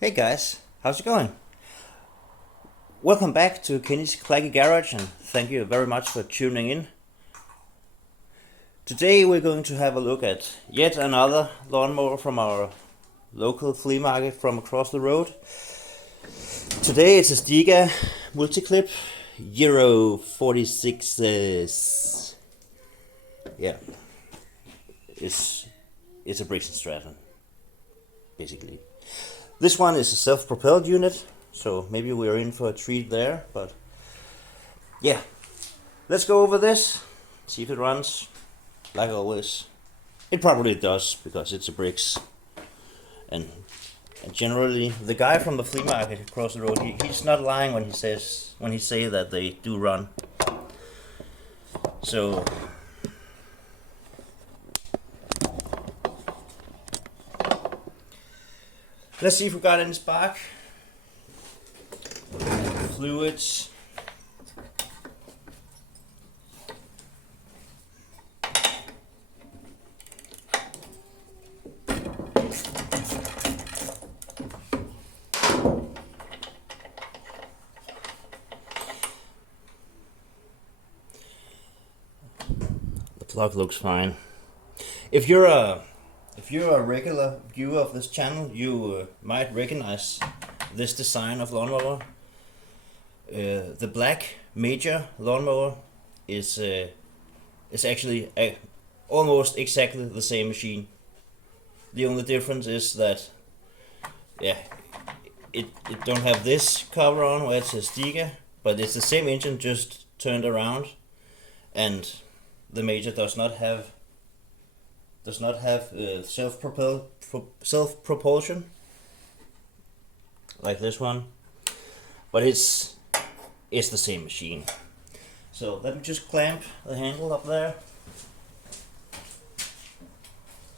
Hey guys, how's it going? Welcome back to Kenny's Clacky Garage and thank you very much for tuning in. Today we're going to have a look at yet another lawnmower from our local flea market from across the road. Today it's a Stiga Multiclip Euro 46. Yeah, it's a Briggs & Stratton, basically. This one is a self-propelled unit, so maybe we're in for a treat there, but yeah. Let's go over this, see if it runs, like always. It probably does, because it's a Briggs. And generally, the guy from the flea market across the road, he's not lying when he says that they do run. So let's see if we got any spark, fluids. The plug looks fine. If you're a regular viewer of this channel, you might recognize this design of lawnmower. The black major lawnmower is actually almost exactly the same machine. The only difference is that it don't have this cover on where it says Stiga, but it's the same engine just turned around, and the major does not have self propulsion like this one, but it's the same machine. So let me just clamp the handle up there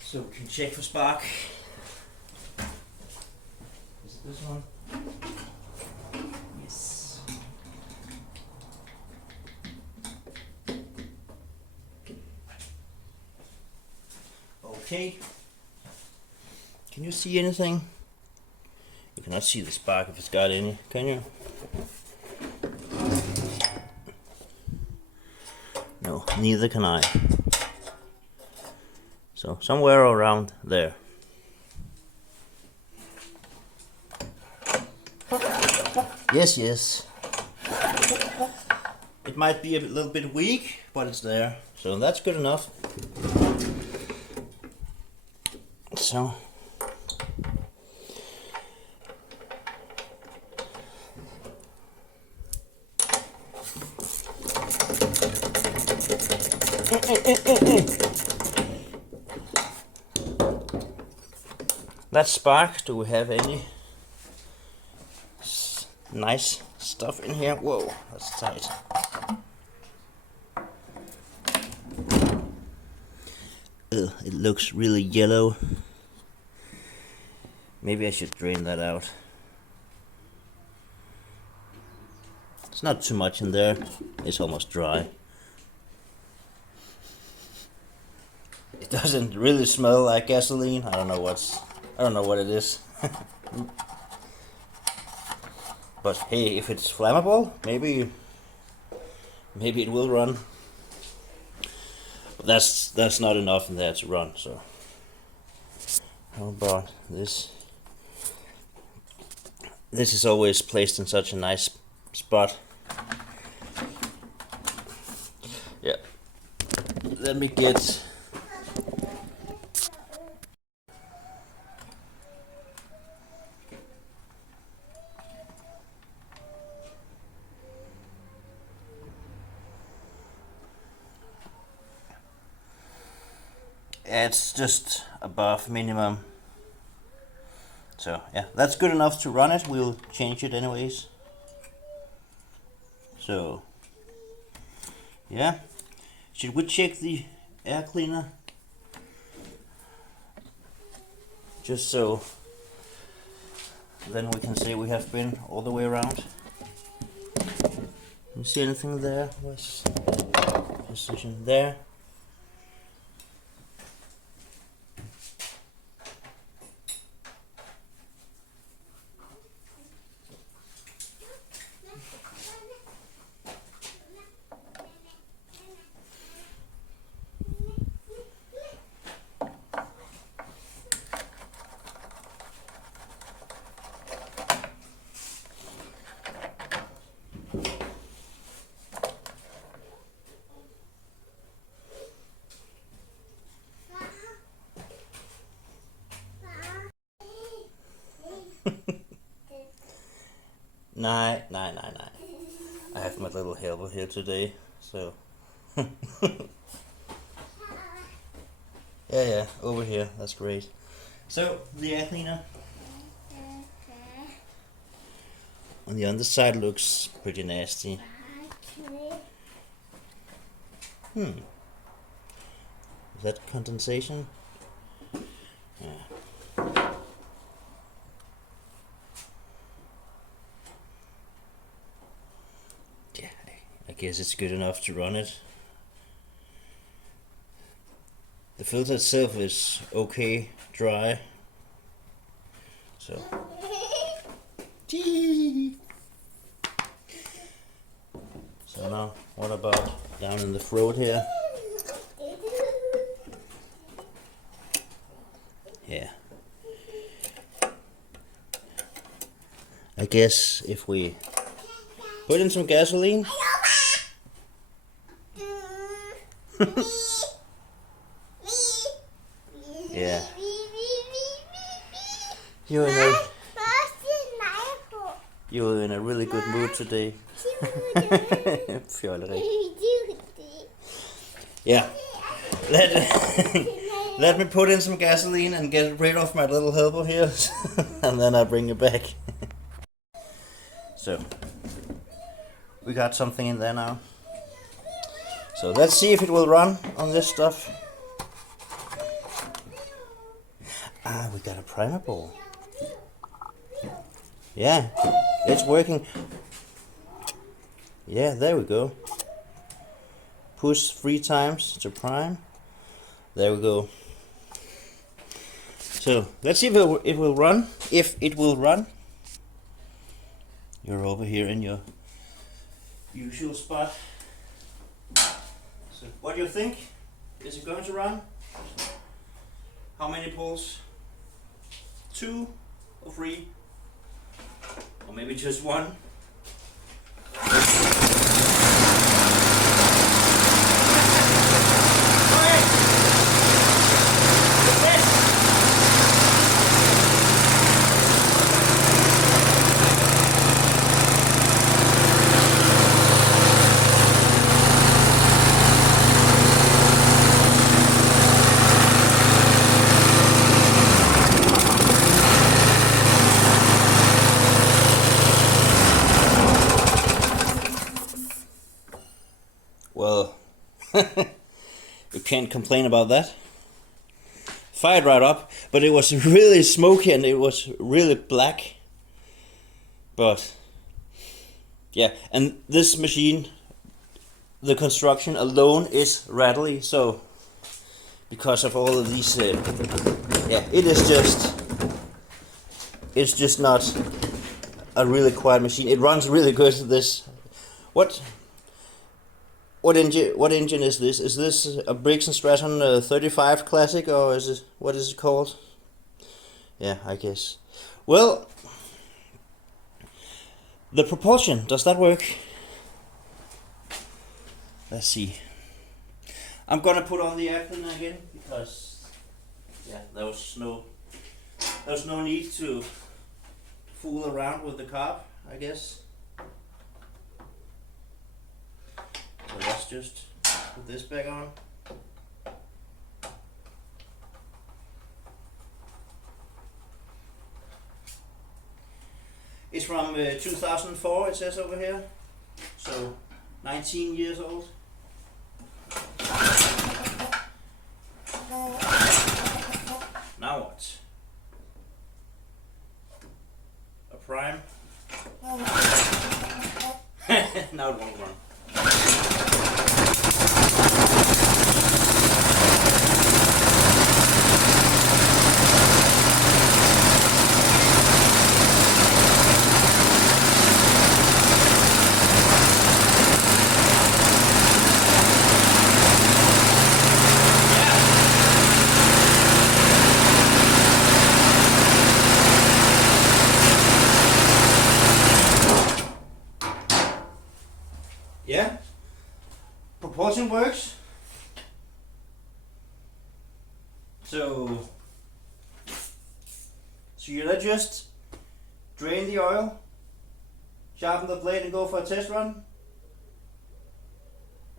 so we can check for spark. Is it this one? Yes. Okay. Can you see anything? You cannot see the spark if it's got any, can you? No, neither can I. So somewhere around there. Yes, yes. It might be a little bit weak, but it's there. So that's good enough. So let's spark. Do we have any nice stuff in here? Whoa, that's tight. Ugh, it looks really yellow. Maybe I should drain that out. It's not too much in there. It's almost dry. It doesn't really smell like gasoline. I don't know what it is. But hey, if it's flammable, maybe it will run. But that's not enough in there to run. So how about this? This is always placed in such a nice spot. Yeah. Let me get. It's just above minimum. So yeah, that's good enough to run it. We'll change it anyways. So yeah, should we check the air cleaner? Just so then we can say we have been all the way around. You see anything there? What's position there? Nej. I have my little helper here today, so. Yeah, over here. That's great. So, the air cleaner on the underside looks pretty nasty. Is that condensation? Yeah. Yeah, I guess it's good enough to run it. The filter itself is okay dry. So. So now, what about down in the throat here? Yeah. I guess if we put in some gasoline. Yeah. You're in a really good mood today. Fjollerik. Yeah. Let me put in some gasoline and get rid of my little helper here, and then I'll bring you back. So, we got something in there now. So let's see if it will run on this stuff. Ah, we got a primer ball. Yeah, it's working. Yeah, there we go. Push 3 times to prime. There we go. So let's see if it will run. If it will run. You're over here in your usual spot. So what do you think? Is it going to run? How many pulls? 2 or 3? Or maybe just 1? Well, you can't complain about that. Fired right up, but it was really smoky and it was really black. But yeah, and this machine, the construction alone is rattly, so because of all of these, yeah, it's just not a really quiet machine. It runs really good. This, what engine is this? Is this a Briggs & Stratton 35 Classic, or is it, what is it called? Yeah, I guess. Well, the propulsion, does that work? Let's see. I'm gonna put on the air cleaner again because yeah, there was no need to fool around with the carb, I guess. So let's just put this back on. It's from 2004, it says over here. So 19 years old. Now what? A prime. Now it won't run. Yeah, propulsion works. So you're just drain the oil, sharpen the blade and go for a test run,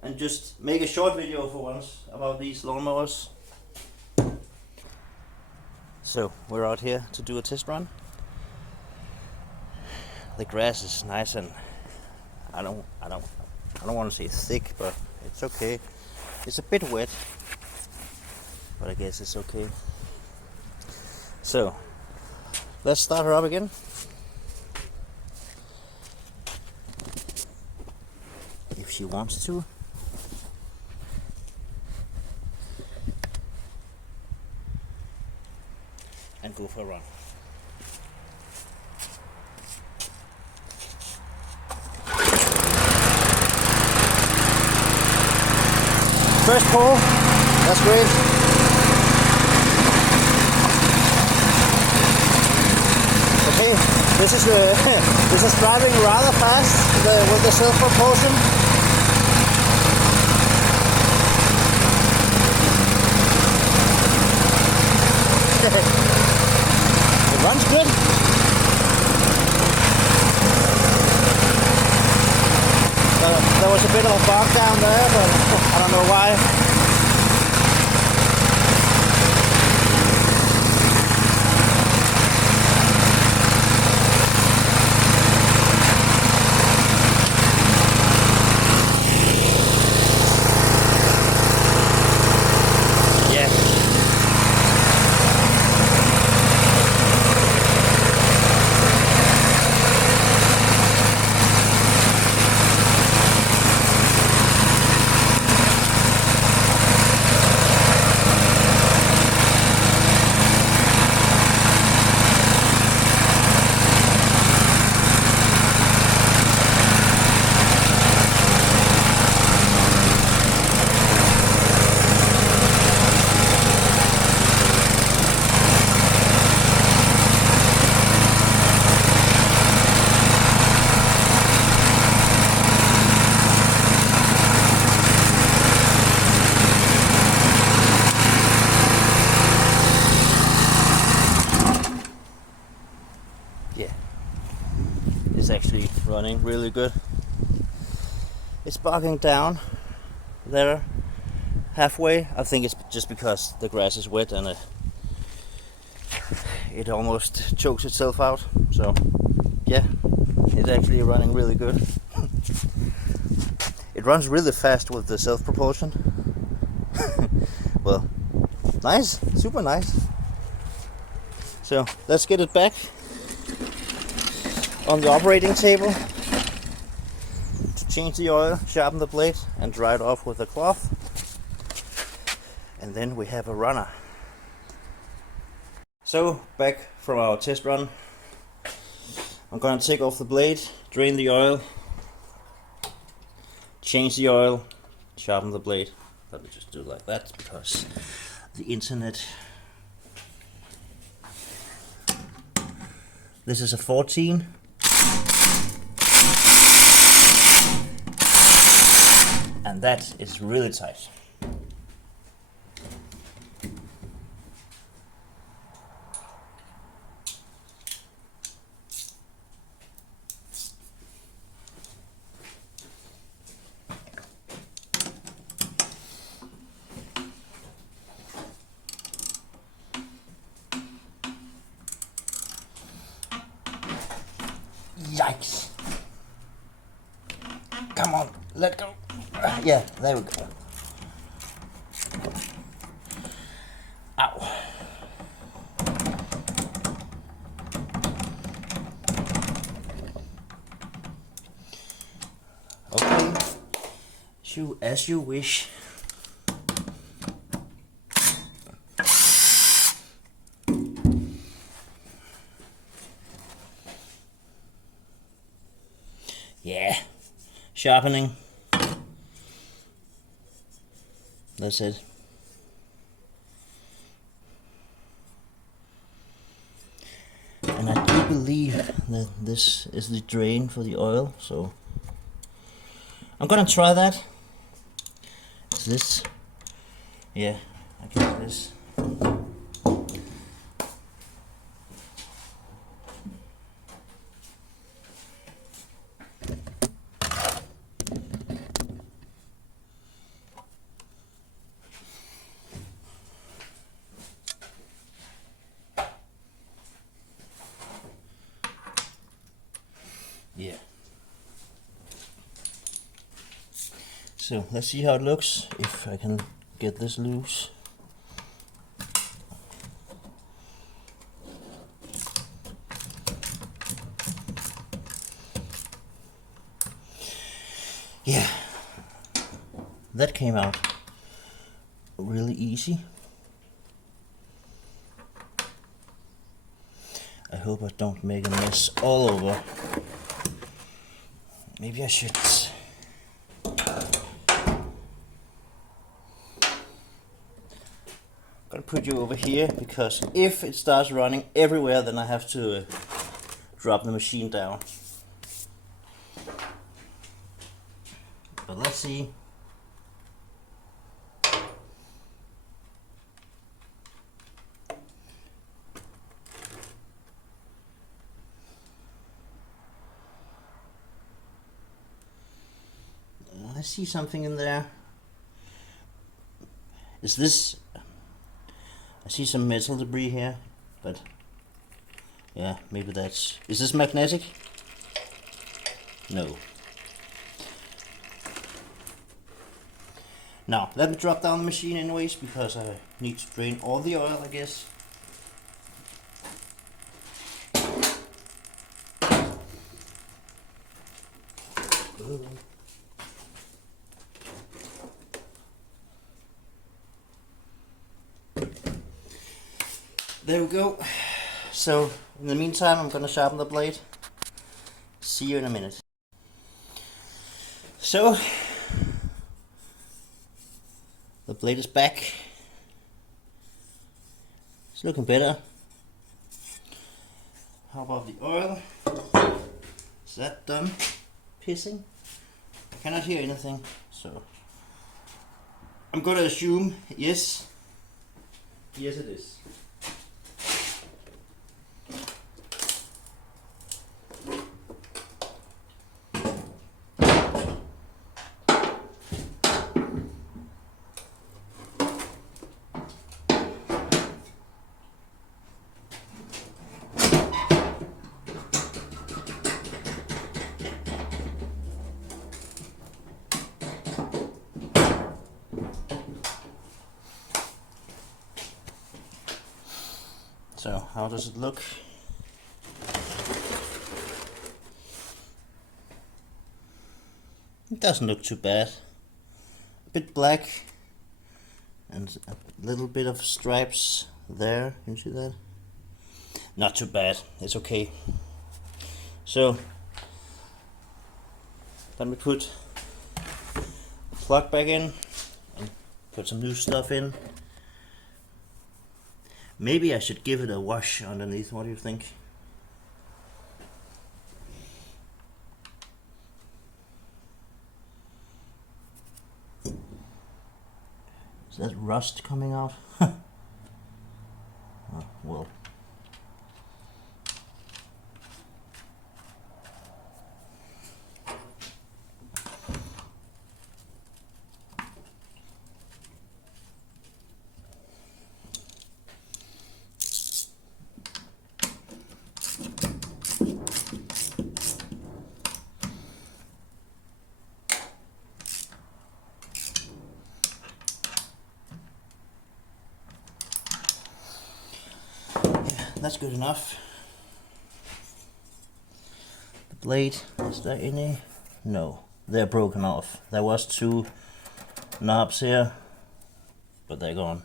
and just make a short video for once about these lawnmowers. So we're out here to do a test run. The grass is nice and I don't want to say thick, but it's okay. It's a bit wet, but I guess it's okay. So let's start her up again. If she wants to. And go for a run. First pull, that's great. Okay, this is this is driving rather fast with the self-propulsion. It runs good. There was a bit of a bog down there, but I don't know why. Yeah, it's actually running really good. It's bogging down there halfway. I think it's just because the grass is wet and it almost chokes itself out. So yeah, it's actually running really good. It runs really fast with the self-propulsion. Well, nice, super nice. So let's get it back on the operating table to change the oil, sharpen the blade and dry it off with a cloth, and then we have a runner. So back from our test run, I'm gonna take off the blade, drain the oil, change the oil, sharpen the blade. Let me just do it like that because the internet. This is a 14. And that is really tight. Yikes. Come on, let go. Yeah, there we go. Ow. Okay, as you wish. Yeah, sharpening. That's it. And I do believe that this is the drain for the oil, so I'm gonna try that. Is this? Yeah, I guess it is. Yeah. So let's see how it looks, if I can get this loose. Yeah, that came out really easy. I hope I don't make a mess all over. Maybe I should. I'm gonna put you over here, because if it starts running everywhere, then I have to drop the machine down. But let's see. I see something in there. Is this... I see some metal debris here, but yeah, maybe that's... Is this magnetic? No. Now, let me drop down the machine anyways, because I need to drain all the oil, I guess. There we go. So, in the meantime, I'm gonna sharpen the blade. See you in a minute. So, the blade is back. It's looking better. How about the oil? Is that done pissing? I cannot hear anything, so I'm gonna assume yes. Yes, it is. So, how does it look? It doesn't look too bad. A bit black and a little bit of stripes there. Can you see that? Not too bad. It's okay. So, let me put the plug back in and put some new stuff in. Maybe I should give it a wash underneath. What do you think? Is that rust coming out? Oh, well. That's good enough. The blade, is there any? No, they're broken off. There was 2 knobs here, but they're gone.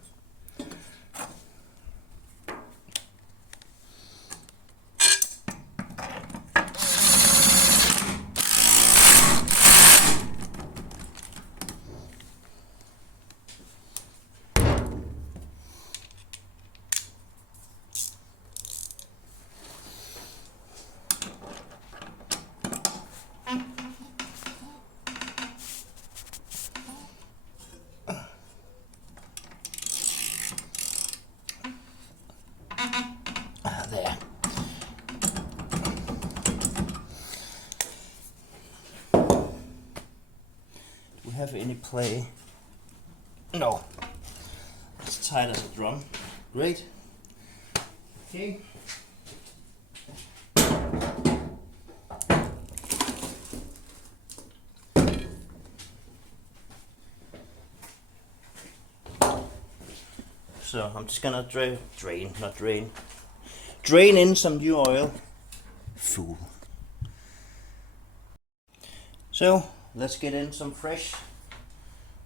There. Do we have any play? No. It's tight as a drum. Great. Okay. so I'm just gonna drain in some new oil. Fool. So let's get in some fresh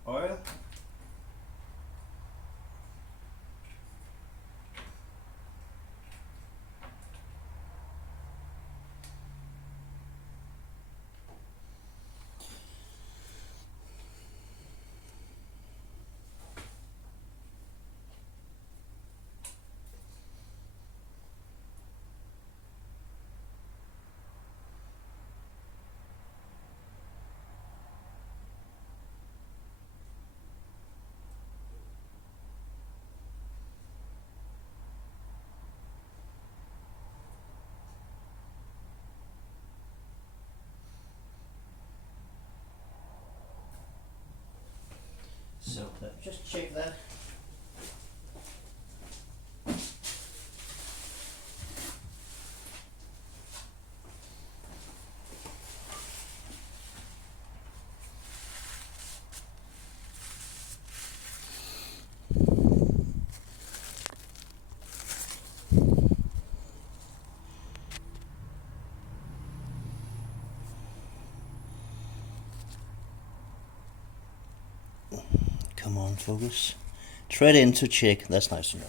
oil. So let's just check that. Come on, focus. Tread in to check. That's nice to know.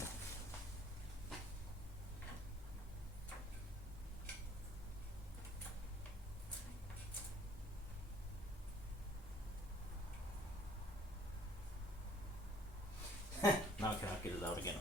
Now I cannot get it out again.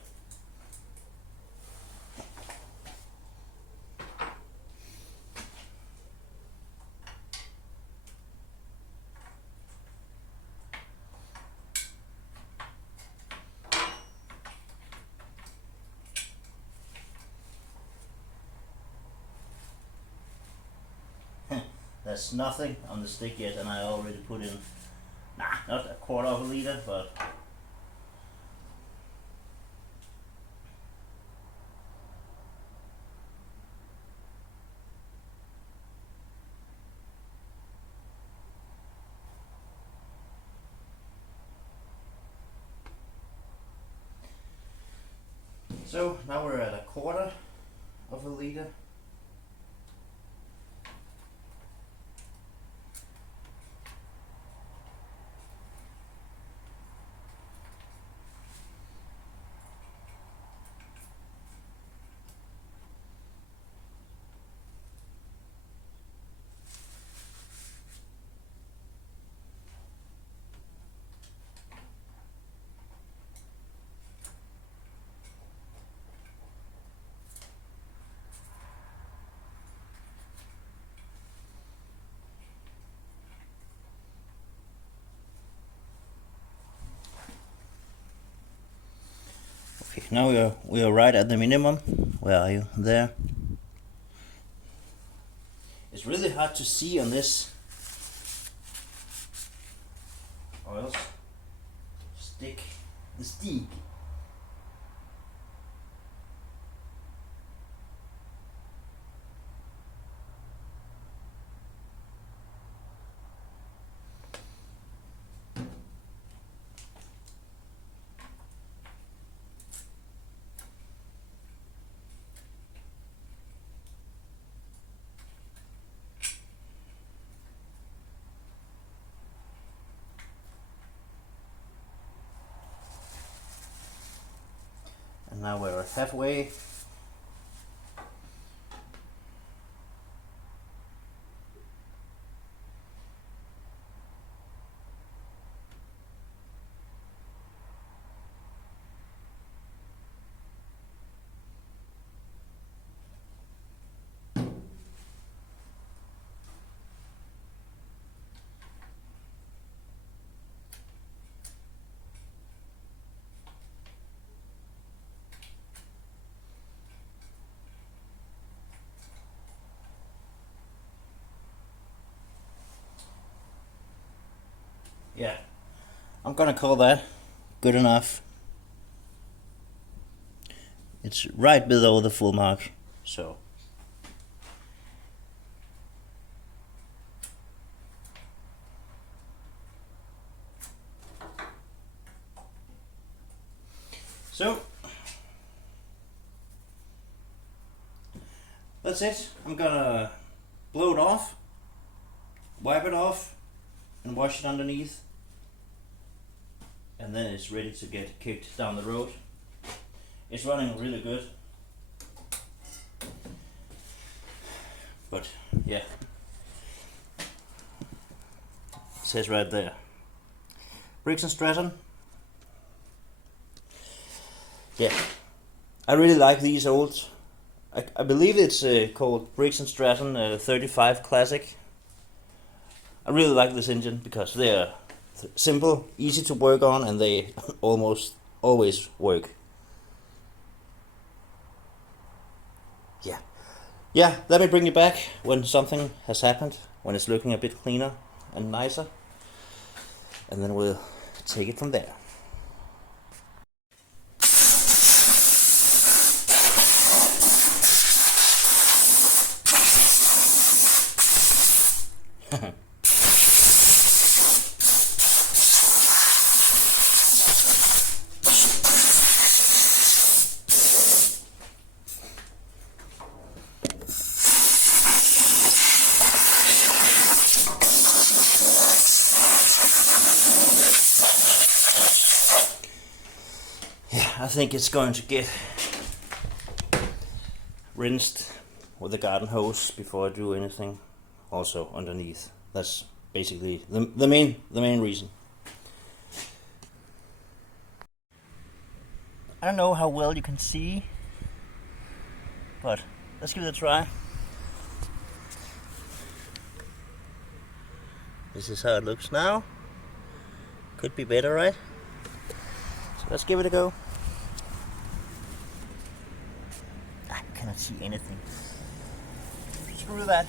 There's nothing on the stick yet, and I already put in, not a quarter of a liter, but so now we're at a quarter of a liter. Okay, now we are right at the minimum. Where are you? There. It's really hard to see on this oil stick, the Stiga. And now we're halfway. Yeah, I'm gonna call that good enough. It's right below the full mark, so. So that's it. I'm gonna blow it off, wipe it off, and wash it underneath, and then it's ready to get kicked down the road. It's running really good, but yeah, it says right there, Briggs & Stratton. Yeah, I really like these old. I believe it's called Briggs & Stratton 35 Classic. I really like this engine because they're simple, easy to work on, and they almost always work. Yeah, let me bring you back when something has happened, when it's looking a bit cleaner and nicer, and then we'll take it from there. I think it's going to get rinsed with a garden hose before I do anything. Also underneath. That's basically the main reason. I don't know how well you can see, but let's give it a try. This is how it looks now. Could be better, right? So let's give it a go. I cannot see anything. Screw that.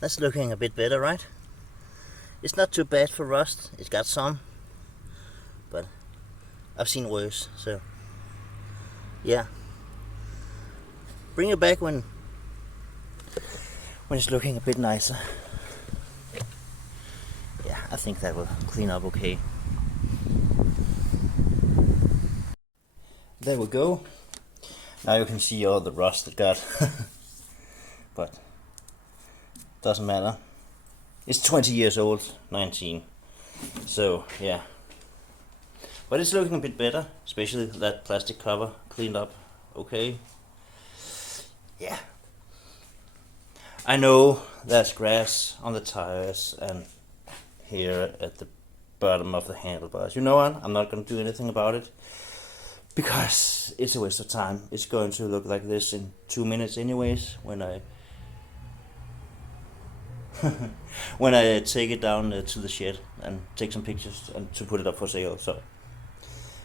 That's looking a bit better, right? It's not too bad for rust. It's got some, but I've seen worse. So yeah, bring it back when it's looking a bit nicer. Yeah, I think that will clean up okay. There we go. Now you can see all the rust it got. But doesn't matter. It's 20 years old, 19. So yeah. But it's looking a bit better, especially that plastic cover cleaned up okay. Yeah. I know there's grass on the tires and here at the bottom of the handlebars. You know what? I'm not going to do anything about it because it's a waste of time. It's going to look like this in 2 minutes anyways when I when I take it down to the shed and take some pictures and to put it up for sale. So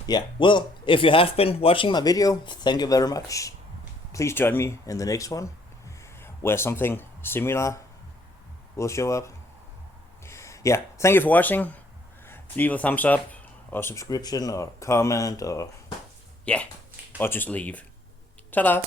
yeah, well, if you have been watching my video, thank you very much. Please join me in the next one where something similar will show up. Yeah, thank you for watching. leave a thumbs up or subscription or comment or yeah, or just leave. Ta-da!